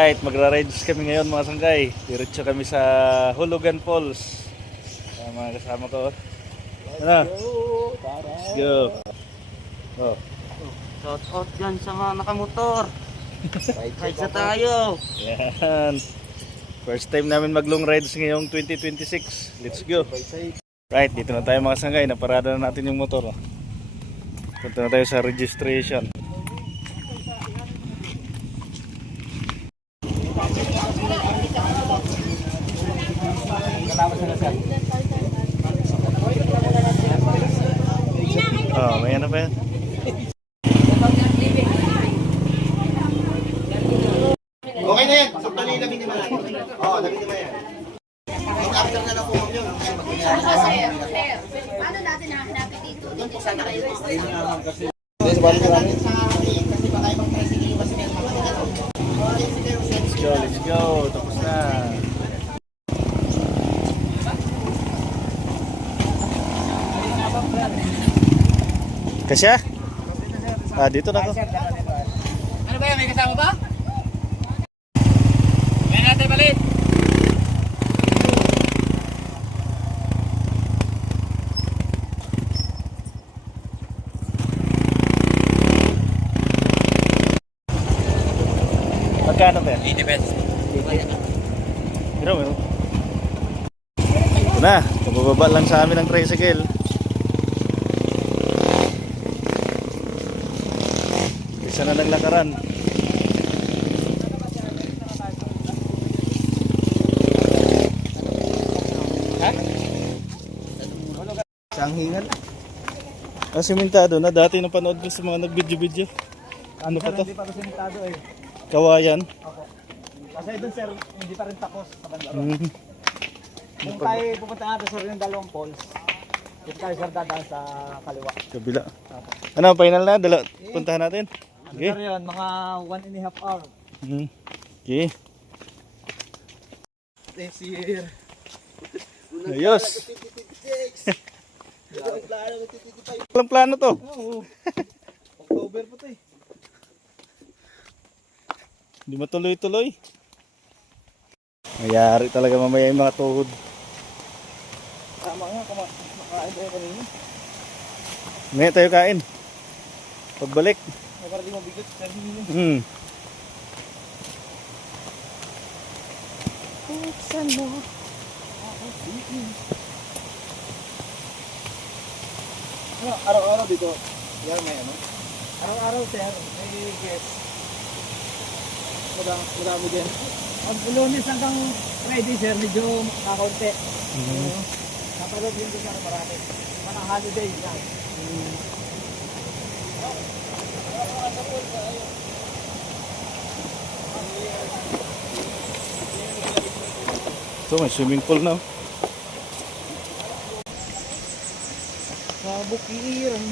Right, magra-rides kami ngayon mga sanggay. Diretso kami sa Hulugan Falls. Mga kasama ko. Ano? Let's go. Oh. Shout out dyan sa mga nakamotor. Ride sa tayo. Yan. First time namin mag long rides ngayong 2026. Let's go. Right, dito na tayo mga sanggay. Naparada na natin yung motor. Punta na tayo sa registration. Oh, may ano pa yan? Okay na yan. Sakto na yung lamin naman. Oo, lamin naman yan. Ang after na lang po yun. Paano natin hahanapin dito? Dito sana kayo. Kasi baka ibang tricycle kasi meron mga ganito. Let's go, let's go. Tapos na. Kasya? Dito na ako. Ano ba yan? May kasama ba? May natin balik. Magkano ba yan? 80 pesos. Pero meron. Ito na. Pababa lang sa amin ang tricycle. Isa na naglakaran. Ha? Isang hingal. Simentado na. Dati napanood ko sa mga nag-video-video. Ano pa to? Hindi pa ito simentado eh. Kawayan. Opo. Kasi doon sir, hindi pa rin tapos sa bandaro. Kung Pag- tayo pupunta nga doon sir yung dalawang falls, dito tayo sir dadaan sa kaliwa. Kabila. Ano, final na? Puntahan natin? Okay. Sir yun, mga 1.5 hour. Okay. This year. Ayos. Walang plano to. Oo. October pa ito eh. Hindi matuloy-tuloy. Mayari talaga mamaya yung mga tuhod. Tama nga, makain tayo kanina. Ngayon tayo kain. Pagbalik. Para di mabigat, sir. Buksan mo. Ano, araw-araw dito, yan may ano? Araw-araw sir, may guest. Madami din. Ang Lunes hanggang Friday sir, medyo kakaunti. Kapalog din doon sa marami. Mga holiday yan. So may swimming pool na. Sa bukiran.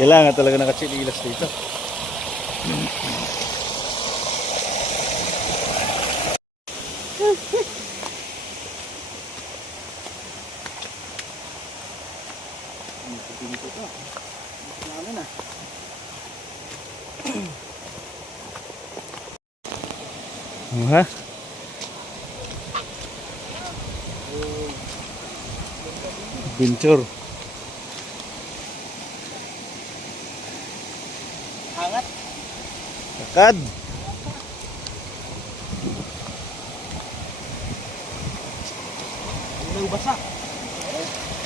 Kailangan talaga nakatsililas dito. Ha? Adventure. Angat. Lakad. Ano basa?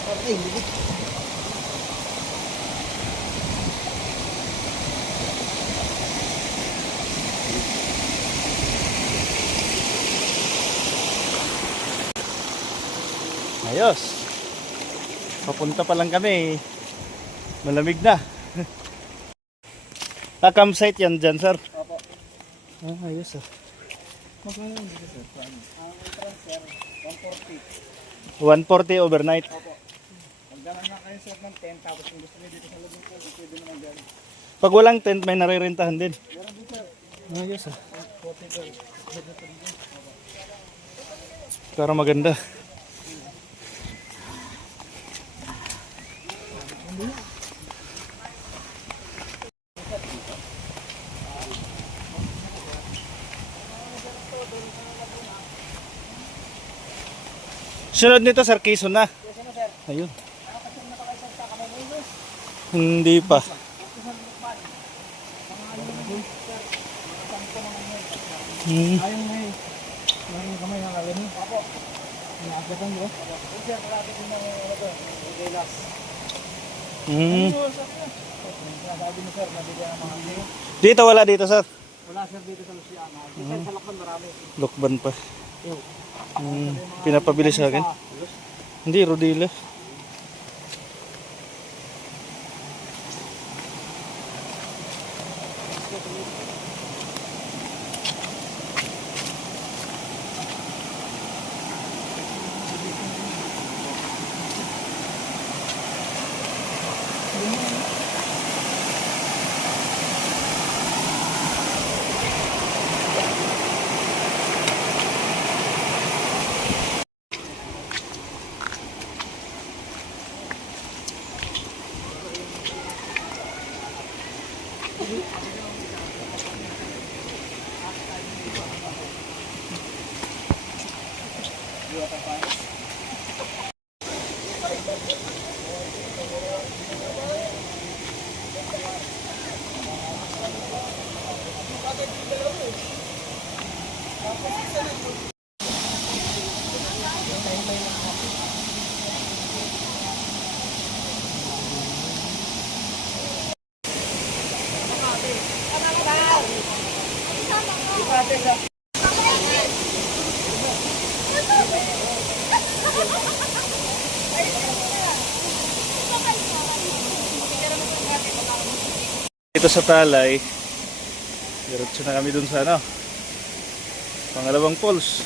Ay, hindi. Ayos. Papunta pa lang kami. Malamig na. Campsite yan dyan, sir. Opo. Ayos ah. Magkano yung dito, sir? Ang entrance, sir, 140. 140 overnight. Opo. Pag gano'n na kayo, sir, ng 10, tapos kung gusto nyo dito sa loob ng pool, pwede naman gano'n. Pag walang tent, may narirentahan din. Meron din, sir. Ayos ah. 40, sir. Pwede pa rin dito. Pero maganda. Sunod nito, sir, Quezon na. Ayun. Hindi pa. Ayun na eh. Yung kamay ng alam mo. Opo. Inaagatan mo. Opo. Sir, malapit din ng ano to. Relas. Sinasabi mo, sir, nabigyan ng mga video. Dito wala dito, sir. Wala, sir, dito sa Luciana. Sir, sa Lakban marami. Lokban pa. Pinapabili sa akin. Hindi, Rodila. Dito sa Talay, diretso na kami dun sa ano, pangalawang falls.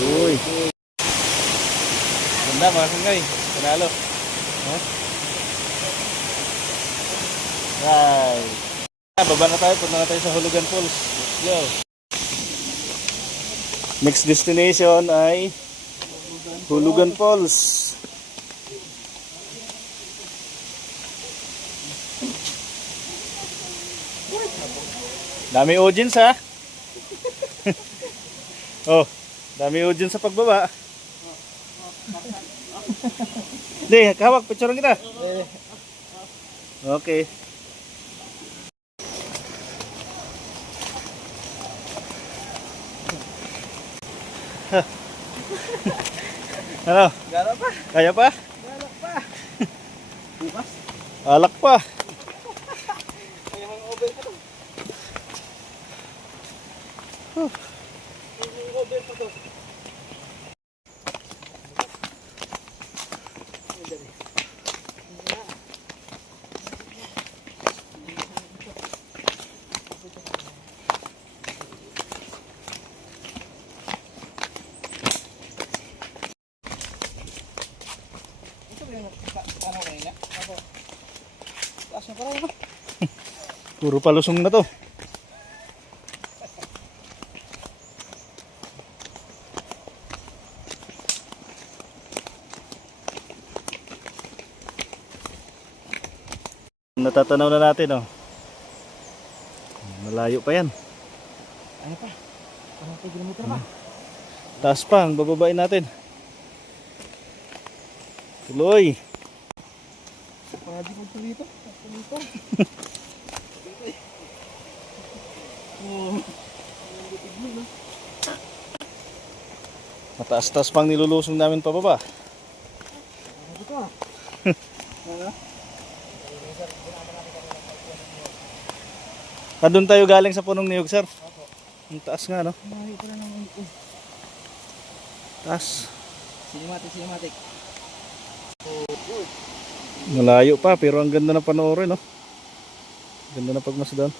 Uy. Ganda mga sangay. Panalo. Huh? Right. Baba na tayo. Punta na tayo sa Hulugan Falls. Let's go. Next destination ay Hulugan Falls. Dami audience ha. Oh, dami audience sa pagbaba. Hindi, hawak, picturean kita. Okay. Ano? Gano'n pa? Kaya pa? Gano'n pa? Bukas? Alak pa. Kaya mga over ka to. Yung over pa to. Ano kanina? Ako. Taas na parang ano? Puro palusong na to. Natatanaw na natin oh. Malayo pa yan. Ano pa? Parang 2 kilometer pa. Taas pa ang bababain natin. Tuloy. Pwede ko dito. Dito. Oh. Mataas-taas pang nilulusong namin pababa. Ano to? Doon tayo galing sa punong niyog, sir. Ang taas nga, no? Layo ko na naman ito. Taas. Cinematic. Malayo pa, pero ang ganda na panoorin, no? Ganda na pagmasdan.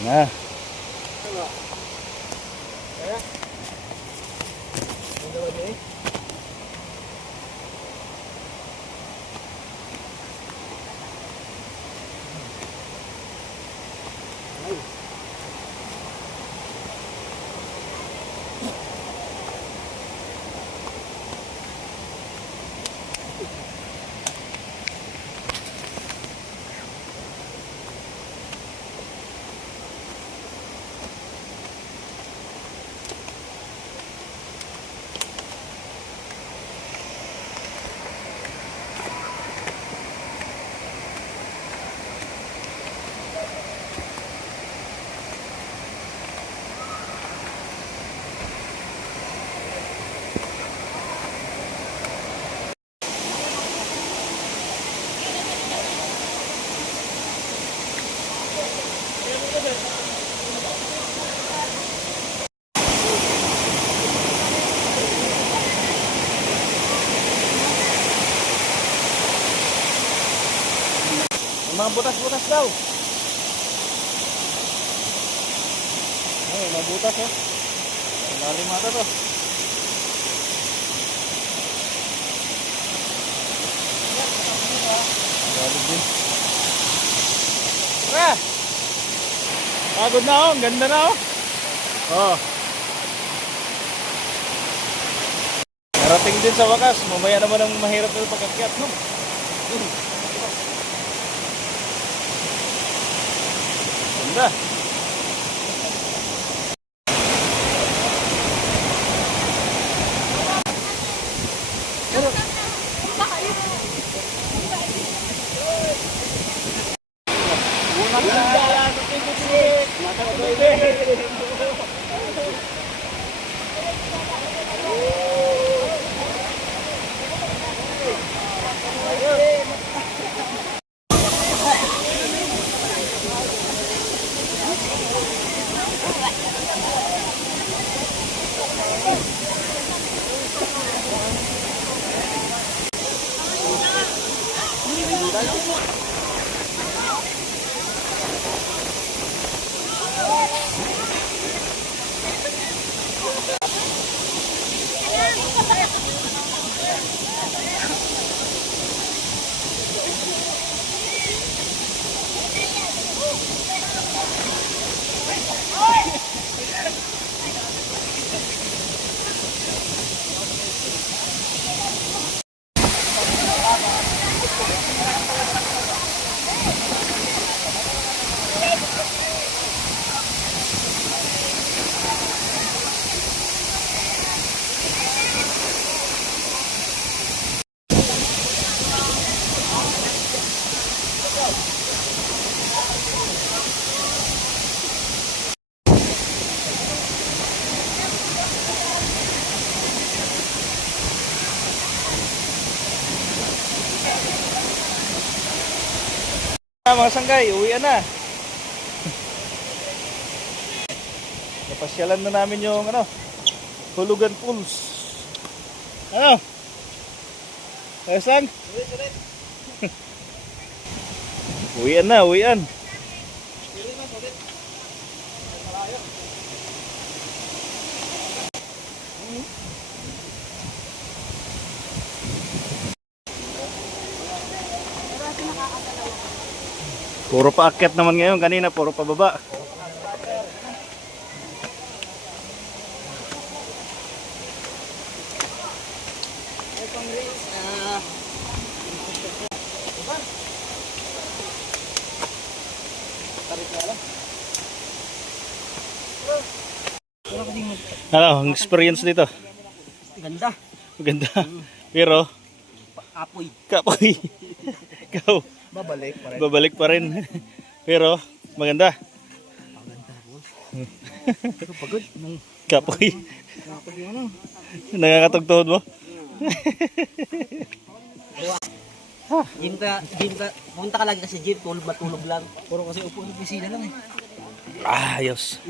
Na. Mga butas-butas daw. Ay, mga butas, oh. Malalim mata to. Malalim din. Tara! Pagod na, oh. Ang ganda na, oh. Oh. Narating din sa wakas. Mamaya naman ang mahirap na pagkakyat, no? Ganda. Mga sanggay, uwian na. Napasyalan na namin yung ano, Hulugan Pools. Ano? Ayos lang? Uwian na, uwian. Puro paakyat naman ngayon, kanina puro pababa. Ano, ang experience dito? Ganda. Maganda. Pero, Apoy. kapoy. Ikaw, Babalik pa rin. babalik pa rin. Pero, maganda. Pagod. Kapoy. Nakakatugtuhod mo? Gym ka, punta ka lagi kasi gym, tulog matulog lang. Puro kasi upo sa pisina lang eh. Ayos.